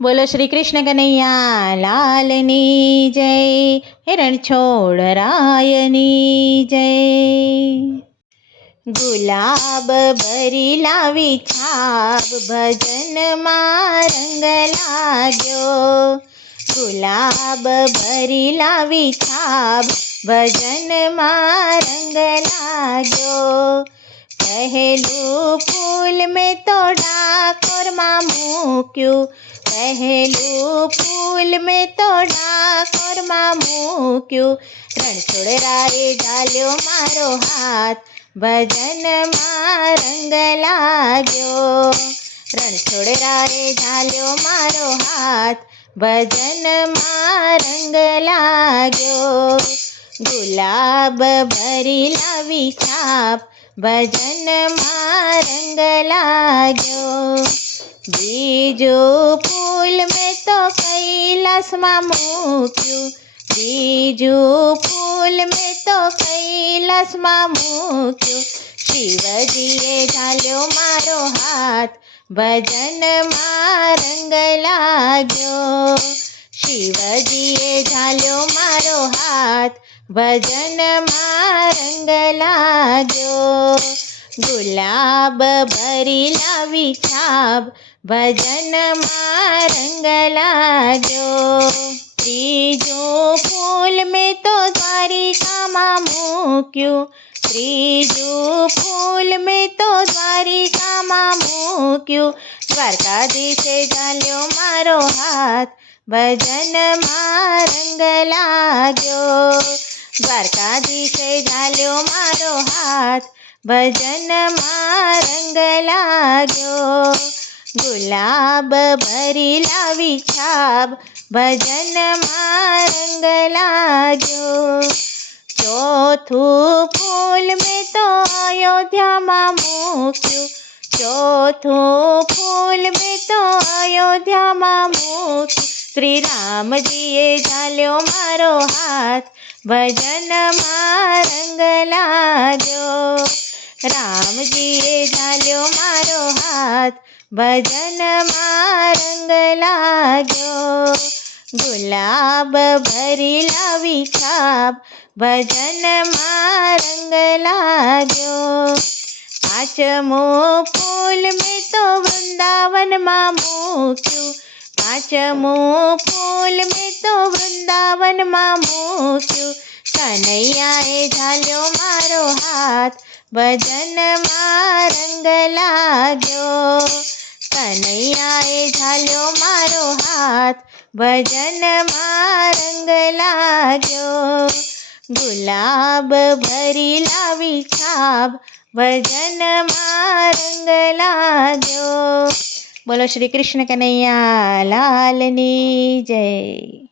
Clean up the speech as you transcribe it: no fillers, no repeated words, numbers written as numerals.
બોલો શ્રી કૃષ્ણ કનૈયા લાલની જય, હિરણ રાયની જય. ગુલાબ ભરી લાવી છાપ, ભજનમાં રંગ લાગ્યો. ગુલાબ ભરી લાવી છાપ, ભજનમાં રંગ લાગ્યો. પહેલું ફૂલ મેં તો ડાકોરમાં મૂક્યું, પહેલું ફૂલ મેં તો ડાકોરમાં મૂક્યું. રણછોડરાયે ઝાલ્યો મારો હાથ, ભજનમાં રંગ લાગ્યો. રણછોડરાયે ઝાલ્યો મારો હાથ, ભજનમાં રંગ લાગ્યો. ગુલાબ ભરી લાવી છાપ, ભજનમાં રંગ લાગ્યો. બીજું ફૂલ મેં તો કૈલાસમાં મૂક્યું, બીજું ફૂલ મેં તો કૈલાસમાં મૂક્યું. શિવજીએ ઝાલ્યો મારો હાથ, ભજનમાં રંગ લાગ્યો. શિવજીએ ઝાલ્યો મારો હાથ, ભજનમાં રંગ લાગ્યો. ગુલાબ ભરી લાવી છાપ, ભજનમાં રંગ લાગ્યો. ત્રીજું ફૂલ મેં તો દ્વારિકામાં મૂક્યું, ત્રીજું ફૂલ મેં તો દ્વારિકામાં મૂક્યું. દ્વારકાધીશે ઝાલ્યો મારો હાથ, ભજનમાં રંગ લાગ્યો. દ્વારકાધીશે ઝાલ્યો મારો હાથ, ભજનમાં રંગ લાગ્યો. ગુલાબ ભરી લાવી છાપ, ભજનમાં રંગ લાગ્યો. ચોથું ફૂલ મેં તો અયોધ્યામાં મૂક્યું, ચોથું ફૂલ મેં તો અયોધ્યામાં મૂક્યું. શ્રી રામજીએ ઝાલ્યો મારો હાથ, ભજનમાં રંગ લાગ્યો. રામજીએ ઝાલ્યો મારો હાથ, ભજનમાં રંગ લાગ્યો. ગુલાબ ભરી લાવી છાપ, ભજનમાં રંગ લાગ્યો. પાંચમું ફૂલ મેં તો વૃંદાવનમાં મૂક્યું, પાંચમું ફૂલ મેં તો વૃંદાવનમાં મૂક્યું. કનૈયાએ ઝાલ્યો મારો હાથ, ભજનમાં રંગ લાગ્યો. કનૈયાએ ઝાલ્યો મારો હાથ, ભજનમાં રંગ લાગ્યો. ગુલાબ ભરી લાવી છાપ, ભજનમાં રંગ લાગ્યો. બોલો શ્રી કૃષ્ણ કનૈયા લાલની જય.